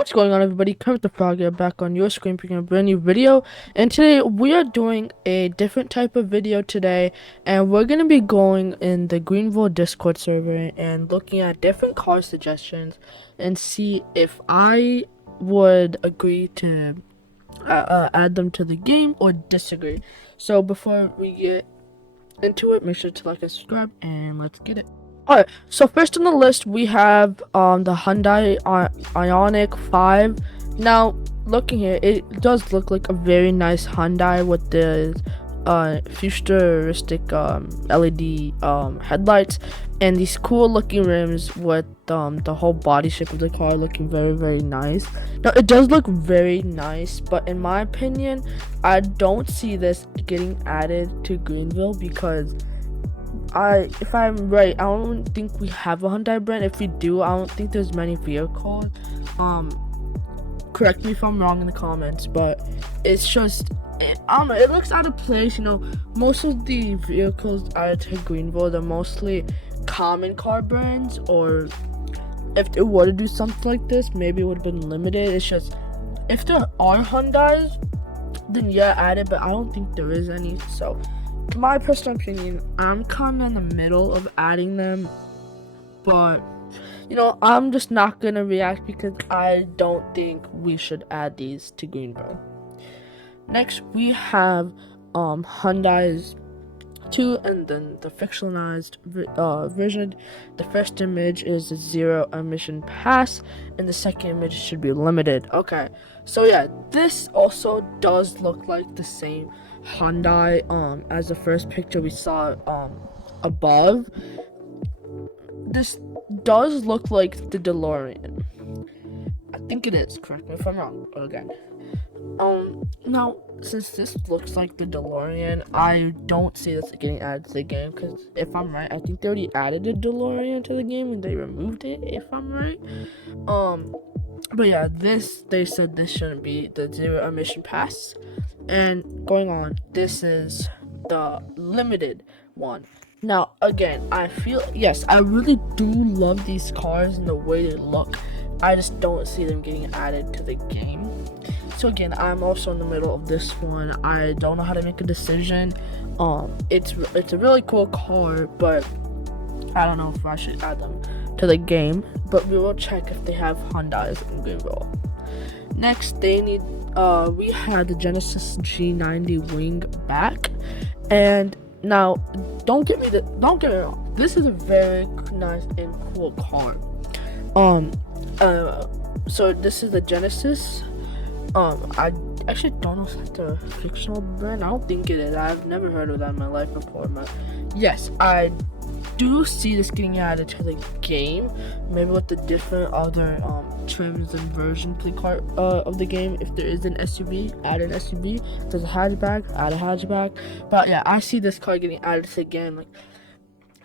What's going on, everybody? Kermit the Frog here, back on your screen, bringing a brand new video. And today we are doing a different type of video today, and we're gonna be going in the Greenville Discord server and looking at different car suggestions and see if I would agree to add them to the game or disagree. So before we get into it, make sure to like and subscribe, and let's get it. Alright, so first on the list we have the Hyundai Ioniq 5. Now, looking here, it does look like a very nice Hyundai with the futuristic LED headlights and these cool looking rims with the whole body shape of the car looking very, very nice. Now, it does look very nice, but in my opinion, I don't see this getting added to Greenville because if I'm right, I don't think we have a Hyundai brand. If we do, I don't think there's many vehicles. Correct me if I'm wrong in the comments, but it's just, I don't know, it looks out of place. You know, most of the vehicles added to Greenville, they're mostly common car brands, or if they were to do something like this, maybe it would have been limited. It's just, if there are Hyundais, then yeah, add it, but I don't think there is any, so my personal opinion, I'm kind of in the middle of adding them, but you know, I'm just not gonna react because I don't think we should add these to Greenville. Next, we have Hyundai's 2 and then the fictionalized version. The first image is a 0 emission pass, and the second image should be limited. Okay, so yeah, this also does look like the same Hyundai as the first picture we saw above. This does look like the DeLorean. I think it is, correct me if I'm wrong again. Now, since this looks like the DeLorean, I don't see this getting added to the game, because if I'm right, I think they already added the DeLorean to the game and they removed it, if I'm right. But yeah, they said this shouldn't be the 0 emission pass. And going on, this is the limited one. Now, again, I really do love these cars and the way they look. I just don't see them getting added to the game. So again, I'm also in the middle of this one. I don't know how to make a decision. It's a really cool car, but I don't know if I should add them to the game. But we will check if they have Hyundais in Greenville. Next, we had the Genesis G90 wingback, and now don't get me wrong, this is a very nice and cool car. So this is the Genesis. I actually don't know if it's a fictional brand. I don't think it is. I've never heard of that in my life before. But yes, I do see this getting added to the game, maybe with the different other trims and versions of the car of the game. If there is an SUV, add an SUV. If there's a hatchback, add a hatchback. But yeah, I see this car getting added to the game. Like,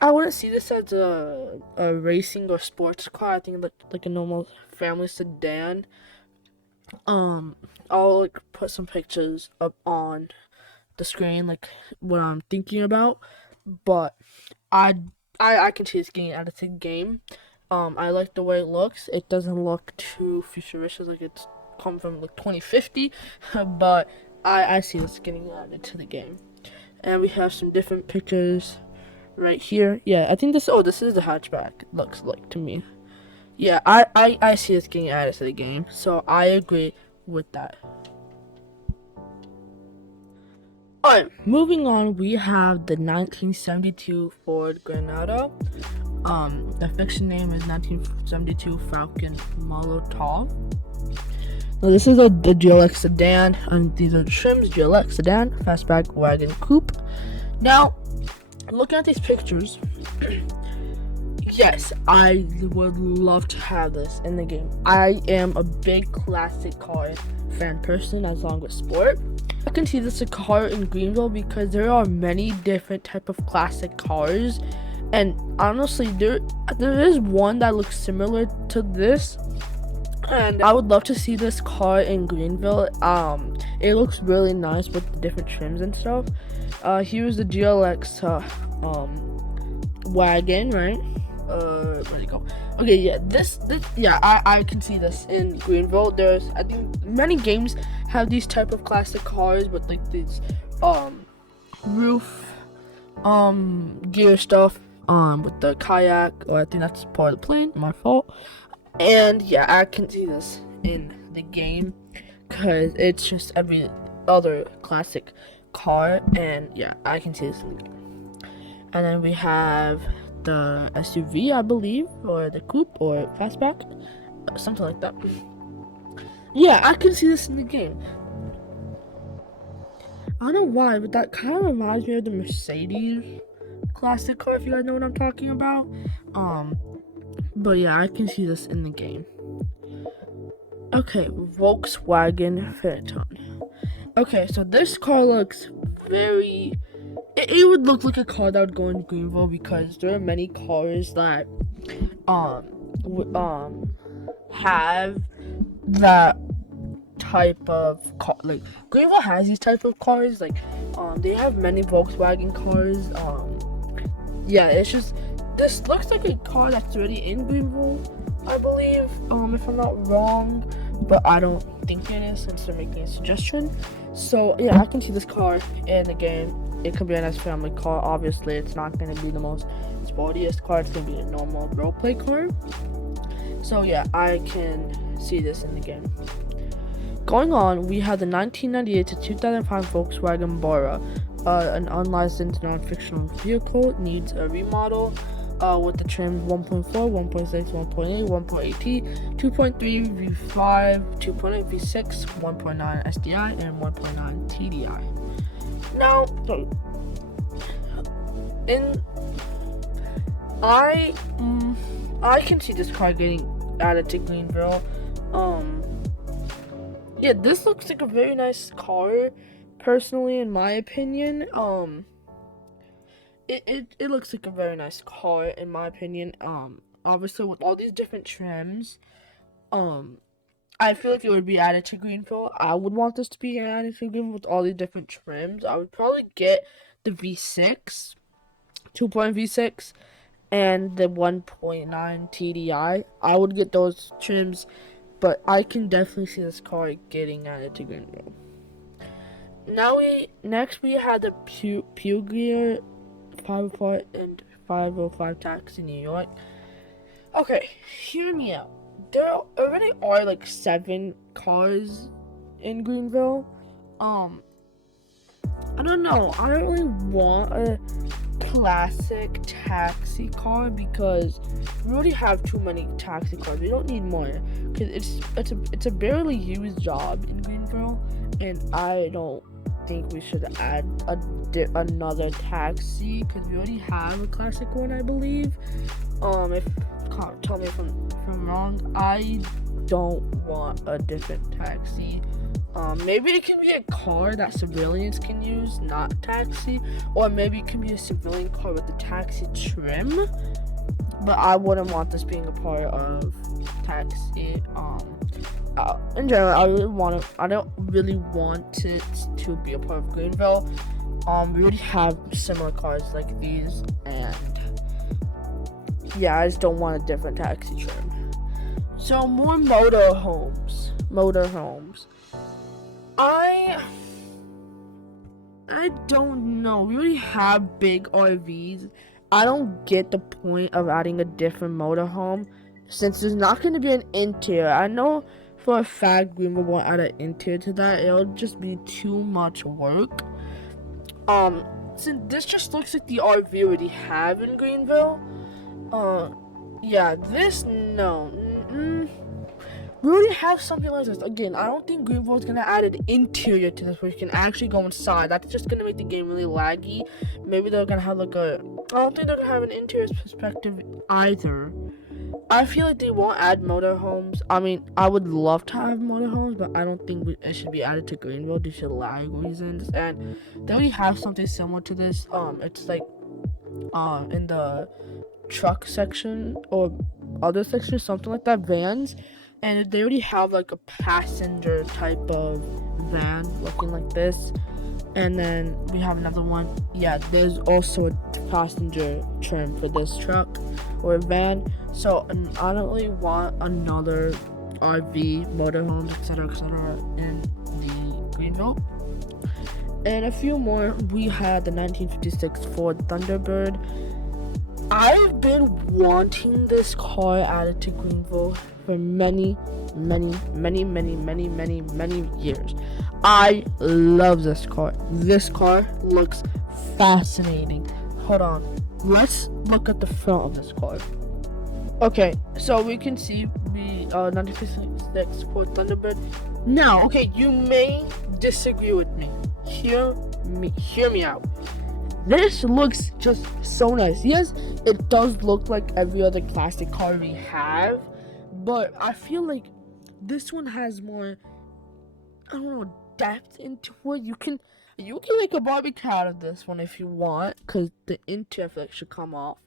I wouldn't see this as a racing or sports car. I think like a normal family sedan. I'll like put some pictures up on the screen, like what I'm thinking about, but I can see it's getting added to the game. I like the way it looks. It doesn't look too futuristic, like it's come from like 2050, but I see this getting added to the game. And we have some different pictures right here. Yeah, I think this is the hatchback, it looks like to me. Yeah, I see this getting added to the game, so I agree with that. Alright, moving on, we have the 1972 Ford Granada. The fiction name is 1972 Falcon Molotov. Now, this is the GLX sedan, and these are the trims: GLX sedan, fastback, wagon, coupe. Now, looking at these pictures, yes, I would love to have this in the game. I am a big classic car fan person, as long as sport. I can see this a car in Greenville because there are many different type of classic cars, and honestly, there is one that looks similar to this, and I would love to see this car in Greenville. It looks really nice with the different trims and stuff. Here's the GLX wagon, right? where'd it go? Okay, yeah, this yeah, I can see this in Greenville. There's, I think, many games have these type of classic cars with like these roof gear stuff with the kayak, or I think that's part of the plane. My fault. And yeah, I can see this in the game because it's just every other classic car, and yeah, I can see this in the game. And then we have the SUV, I believe, or the coupe, or fastback, something like that. Yeah, I can see this in the game. I don't know why, but that kind of reminds me of the Mercedes classic car, if you guys know what I'm talking about. But yeah, I can see this in the game. Okay, Volkswagen Phaeton. Okay, so this car looks very... It would look like a car that would go in Greenville because there are many cars that have that type of car. Like, Greenville has these type of cars. Like, they have many Volkswagen cars. Yeah, it's just, this looks like a car that's already in Greenville, I believe, if I'm not wrong, but I don't think it is since they're making a suggestion. So yeah, I can see this car in the game. It could be a nice family car. Obviously, it's not going to be the most sportiest car. It's going to be a normal roleplay car. So yeah, I can see this in the game. Going on, we have the 1998 to 2005 Volkswagen Bora, an unlicensed non-fictional vehicle. Needs a remodel with the trims 1.4, 1.6, 1.8, 1.8T, 2.3 V5, 2.8 V6, 1.9 SDI, and 1.9 TDI. Now, I can see this car getting added to Greenville. Yeah, this looks like a very nice car, personally, in my opinion. It looks like a very nice car, in my opinion. Obviously, with all these different trims, I feel like it would be added to Greenville. I would want this to be added to Greenville with all the different trims. I would probably get the V6, 2.0 V6, and the 1.9 TDI. I would get those trims, but I can definitely see this car getting added to Greenville. Next we have the Puglier 504 and 505 tax in New York. Okay, hear me out. There already are like 7 cars in Greenville. I don't know. I don't really want a classic taxi car because we already have too many taxi cars. We don't need more because it's a barely used job in Greenville, and I don't think we should add another taxi because we already have a classic one, I believe. Tell me if I'm wrong. I don't want a different taxi. Maybe it can be a car that civilians can use, not a taxi, or maybe it can be a civilian car with the taxi trim. But I wouldn't want this being a part of taxi. In general, I don't really want it to be a part of Greenville. We already have similar cars like these, and yeah, I just don't want a different taxi trim. So more motorhomes. I don't know. We already have big RVs. I don't get the point of adding a different motorhome since there's not going to be an interior. I know for a fact Greenville won't add an interior to that. It'll just be too much work. Since this just looks like the RV we already have in Greenville. Yeah, this, no. We already have something like this. Again, I don't think Greenville is going to add an interior to this where you can actually go inside. That's just going to make the game really laggy. Maybe they're going to have like I don't think they're going to have an interior perspective either. I feel like they won't add motorhomes. I mean, I would love to have motorhomes, but I don't think it should be added to Greenville due to lag reasons. And they already have something similar to this. It's like in the truck section or other section, something like that, vans. And they already have like a passenger type of van looking like this. And then we have another one. Yeah, there's also a passenger trim for this truck. or a van. So I don't really want another RV, motorhomes, etc., in the Greenville. And a few more. We had the 1956 Ford Thunderbird. I've been wanting this car added to Greenville for many years. I love this car. This car looks fascinating. Hold on. Let's look at the front of this car. Okay, so we can see the 1956 Ford Thunderbird. Now, okay, you may disagree with me. Hear me out. This looks just so nice. Yes, it does look like every other classic car we have, but I feel like this one has more, I don't know, depth into it. You can make a barbecue out of this one if you want, because the interior I feel like should come off.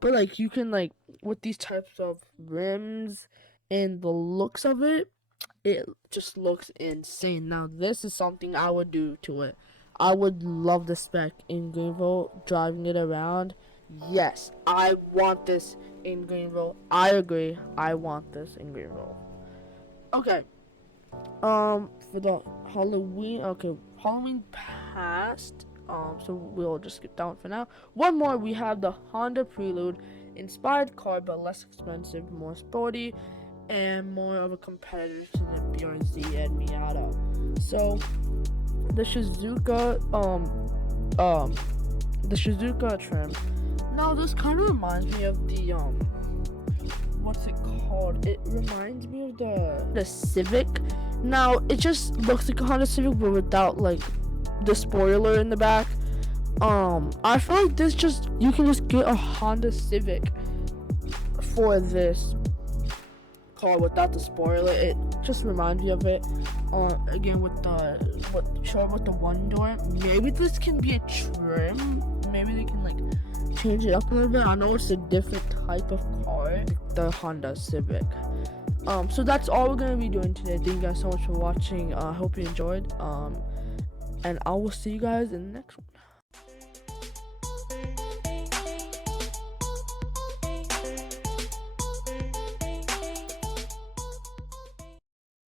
But like you can, like, with these types of rims and the looks of it, it just looks insane. Now this is something I would do to it. I would love the spec in Greenville, driving it around. Yes, I want this in Greenville. I agree. I want this in Greenville. Okay. For the Halloween passed. So we'll just skip down for now. One more, we have the Honda Prelude, inspired car but less expensive, more sporty, and more of a competitor to the BRZ and Miata. So the Shizuka trim. Now this kind of reminds me of the what's it called? It reminds me of the Civic. Now it just looks like a Honda Civic but without like the spoiler in the back. I feel like you can just get a Honda Civic for this car without the spoiler. It just reminds me of it. Again with the one door. Maybe this can be a trim. Maybe they can like change it up a little bit. I know it's a different type of car, the Honda Civic. So that's all we're gonna be doing today. Thank you guys so much for watching. I hope you enjoyed. And I will see you guys in the next one.